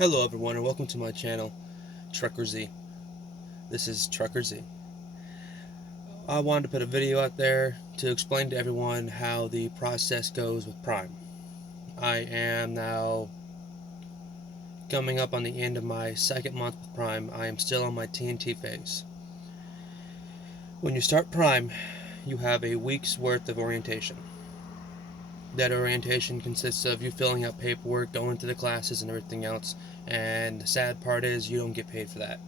Hello everyone and welcome to my channel, Trucker Z. This is Trucker Z. I wanted to put a video out there to explain to everyone how the process goes with Prime. I am now coming up on the end of my second month with Prime. I am still on my TNT phase. When you start Prime, you have a week's worth of orientation. That orientation consists of you filling out paperwork, going to the classes and everything else, and the sad part is you don't get paid for that.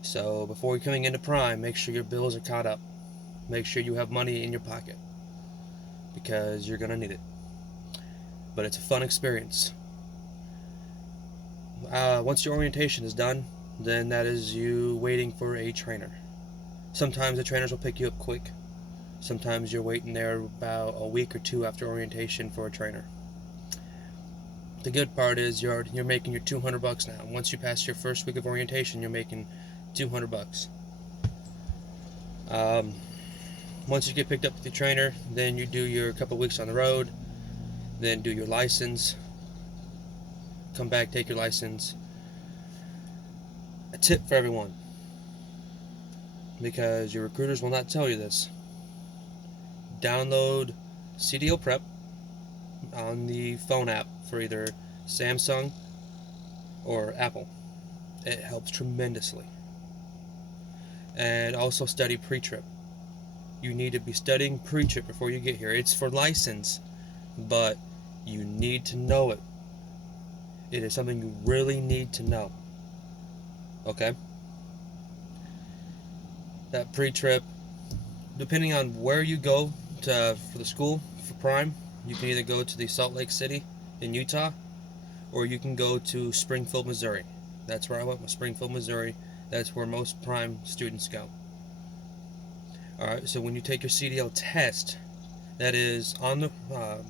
So before you're coming into Prime, make sure your bills are caught up. Make sure you have money in your pocket, because you're going to need it. But it's a fun experience. Once your orientation is done, then that is you waiting for a trainer. Sometimes the trainers will pick you up quick. Sometimes you're waiting there about a week or two after orientation for a trainer. The good part is you're making your $200 now. Once you pass your first week of orientation, you're making $200. Once you get picked up with your trainer, then you do your couple weeks on the road, then do your license, come back, take your license. A tip for everyone, because your recruiters will not tell you this: download CDL Prep on the phone app for either Samsung or Apple. It helps tremendously. And also study pre-trip. You need to be studying pre-trip before you get here. It's for license, but you need to know it. It is something you really need to know. Okay? That pre-trip, depending on where you go for the school for Prime, you can either go to the Salt Lake City in Utah, or you can go to Springfield, Missouri. That's where I went, with Springfield, Missouri. That's where most Prime students go. Alright, so when you take your CDL test, that is on the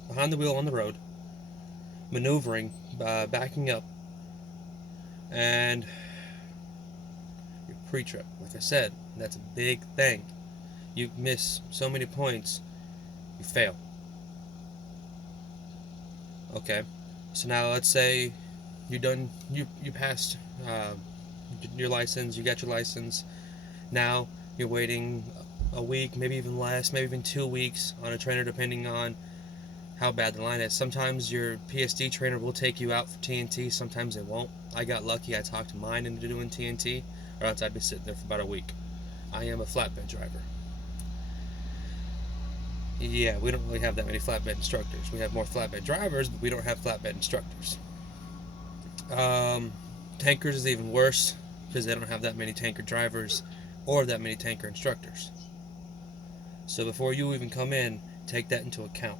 behind the wheel on the road, maneuvering, backing up, and your pre-trip. Like I said, that's a big thing. You miss so many points, you fail. Okay, so now let's say you passed your license, you got your license. Now you're waiting a week, maybe even less, maybe even 2 weeks on a trainer, depending on how bad the line is. Sometimes your PSD trainer will take you out for TNT, sometimes they won't. I got lucky, I talked to mine into doing TNT, or else I'd be sitting there for about a week. I am a flatbed driver. Yeah, we don't really have that many flatbed instructors. We have more flatbed drivers, but we don't have flatbed instructors. Tankers is even worse, because they don't have that many tanker drivers or that many tanker instructors. So before you even come in, take that into account.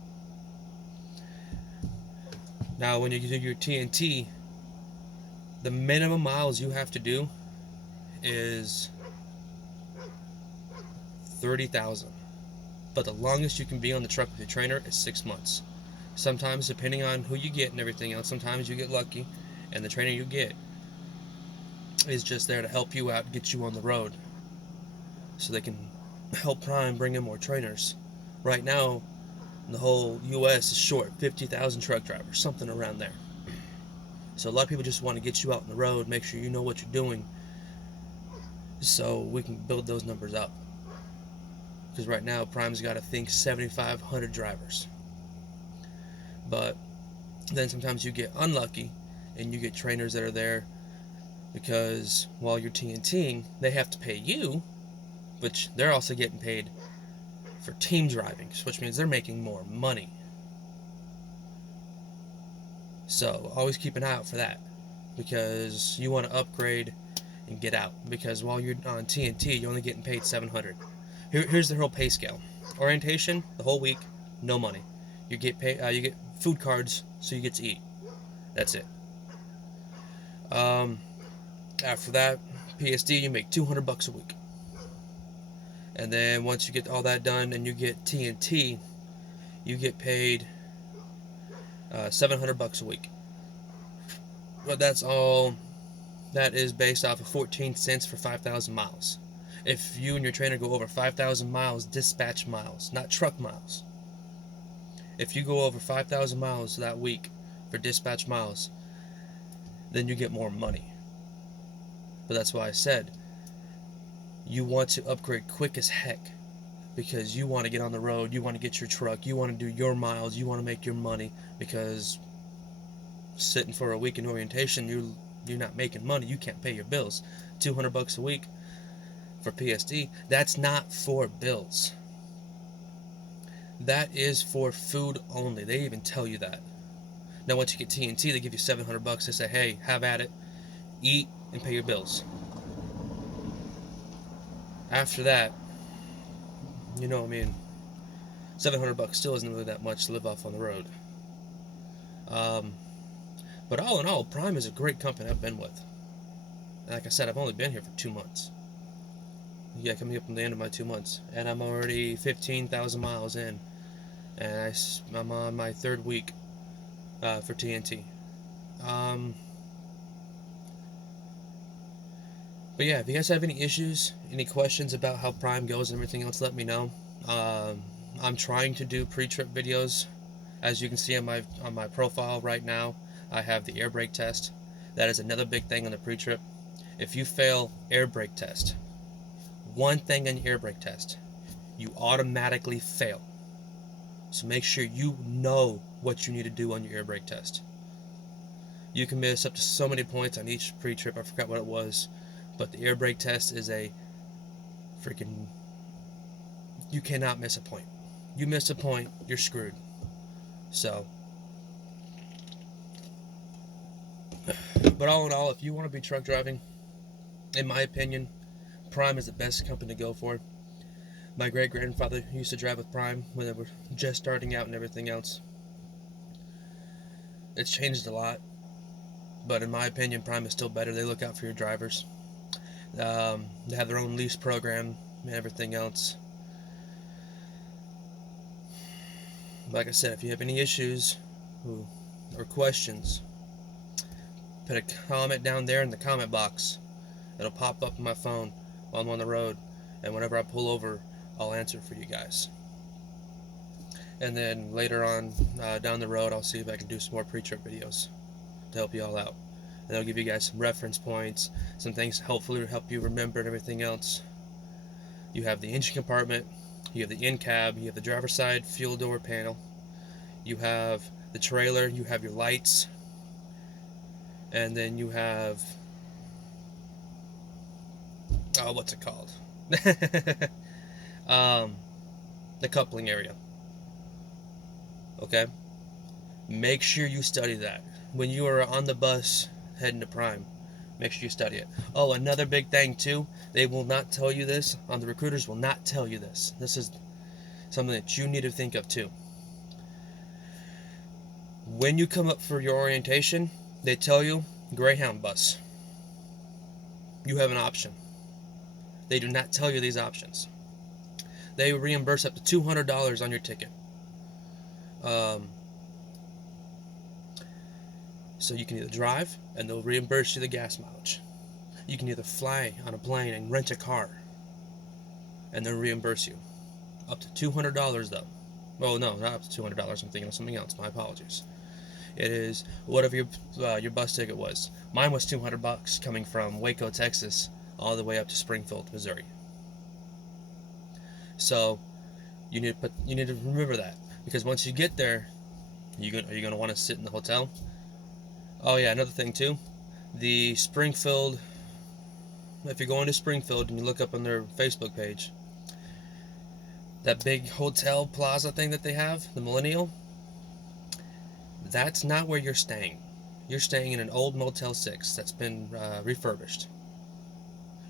Now when you do your TNT, the minimum miles you have to do is 30,000. But the longest you can be on the truck with your trainer is 6 months. Sometimes, depending on who you get and everything else, sometimes you get lucky, and the trainer you get is just there to help you out, get you on the road, so they can help Prime bring in more trainers. Right now, the whole U.S. is short 50,000 truck drivers, something around there. So a lot of people just want to get you out on the road, make sure you know what you're doing, so we can build those numbers up. Because right now, Prime's got, I think, 7,500 drivers. But then sometimes you get unlucky, and you get trainers that are there because while you're TNTing, they have to pay you, which they're also getting paid for team driving, which means they're making more money. So always keep an eye out for that, because you want to upgrade and get out. Because while you're on TNT, you're only getting paid 700. Here's the whole pay scale. Orientation, the whole week, no money. You get you get food cards, so you get to eat. That's it. After that, PSD, you make $200 a week. And then once you get all that done and you get TNT, you get paid $700 a week. But that's all. That is based off of 14 cents for 5,000 miles. If you and your trainer go over 5,000 miles, dispatch miles, not truck miles. If you go over 5,000 miles that week for dispatch miles, then you get more money. But that's why I said you want to upgrade quick as heck, because you want to get on the road, you want to get your truck, you want to do your miles, you want to make your money, because sitting for a week in orientation, you're not making money, you can't pay your bills. $200 a week for PSD, that's not for bills. That is for food only. They even tell you that. Now once you get TNT, they give you $700. They say, hey, have at it, eat and pay your bills. After that, you know, I mean, $700 still isn't really that much to live off on the road. But all in all, Prime is a great company I've been with. Like I said, I've only been here for 2 months. Yeah, coming up on the end of my 2 months, and I'm already 15,000 miles in, and I'm on my 3rd week for TNT. But yeah, if you guys have any issues, any questions about how Prime goes and everything else, let me know. I'm trying to do pre-trip videos. As you can see on my profile right now, I have the air brake test. That is another big thing on the pre-trip. If you fail air brake test, one thing on your air brake test, you automatically fail. So make sure you know what you need to do on your air brake test. You can miss up to so many points on each pre-trip. I forgot what it was, but the air brake test is a freaking, you cannot miss a point. You miss a point, you're screwed. So, but all in all, if you want to be truck driving, in my opinion, Prime is the best company to go for. My great-grandfather used to drive with Prime when they were just starting out and everything else. It's changed a lot, but in my opinion, Prime is still better. They look out for your drivers. They have their own lease program and everything else. Like I said, if you have any issues or questions, put a comment down there in the comment box. It'll pop up on my phone while I'm on the road, and whenever I pull over, I'll answer for you guys. And then later on down the road, I'll see if I can do some more pre-trip videos to help you all out. And I'll give you guys some reference points, some things hopefully to help you remember and everything else. You have the engine compartment, you have the in-cab, you have the driver's side fuel door panel, you have the trailer, you have your lights, and then you have, what's it called? The coupling area. Okay? Make sure you study that. When you are on the bus heading to Prime, make sure you study it. Oh, another big thing too, they will not tell you this, the recruiters will not tell you this. This is something that you need to think of too. When you come up for your orientation, they tell you Greyhound bus. You have an option. They do not tell you these options. They reimburse up to $200 on your ticket. So you can either drive, and they'll reimburse you the gas mileage. You can either fly on a plane and rent a car, and they'll reimburse you. Up to $200 though. Well, no, not up to $200. I'm thinking of something else. My apologies. It is whatever your bus ticket was. Mine was $200 coming from Waco, Texas, all the way up to Springfield, Missouri. So you need to remember that, because once you get there, are you going to want to sit in the hotel? Oh yeah, another thing too, the Springfield. If you're going to Springfield and you look up on their Facebook page, that big hotel plaza thing that they have, the Millennial, that's not where you're staying. You're staying in an old Motel 6 that's been refurbished.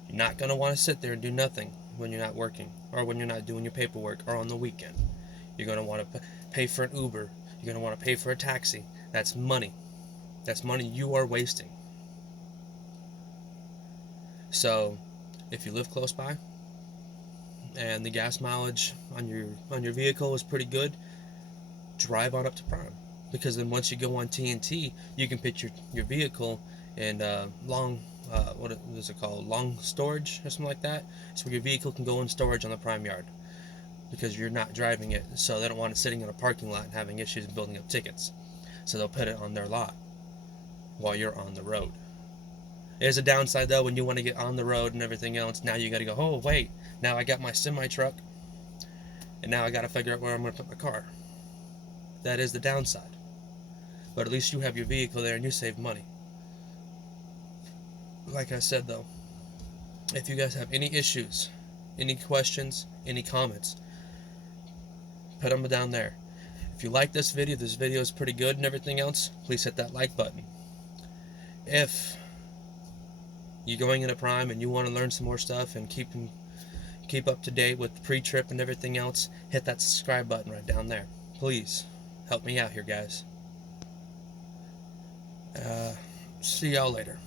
You're not going to want to sit there and do nothing when you're not working, or when you're not doing your paperwork, or on the weekend. You're going to want to pay for an Uber. You're going to want to pay for a taxi. That's money. That's money you are wasting. So, if you live close by, and the gas mileage on your vehicle is pretty good, drive on up to Prime. Because then once you go on TNT, you can put your vehicle in long, what is it called? Long storage or something like that. So your vehicle can go in storage on the Prime yard, because you're not driving it. So they don't want it sitting in a parking lot and having issues building up tickets. So they'll put it on their lot. while you're on the road. There's a downside though when you want to get on the road and everything else. Now you got to go, oh wait, now I got my semi truck, and now I got to figure out where I'm going to put my car. That is the downside. But at least you have your vehicle there and you save money. Like I said though, if you guys have any issues, any questions, any comments, put them down there. If you like this video is pretty good and everything else, please hit that like button. If you're going into Prime and you want to learn some more stuff and keep up to date with pre-trip and everything else, hit that subscribe button right down there. Please help me out here, guys. See y'all later.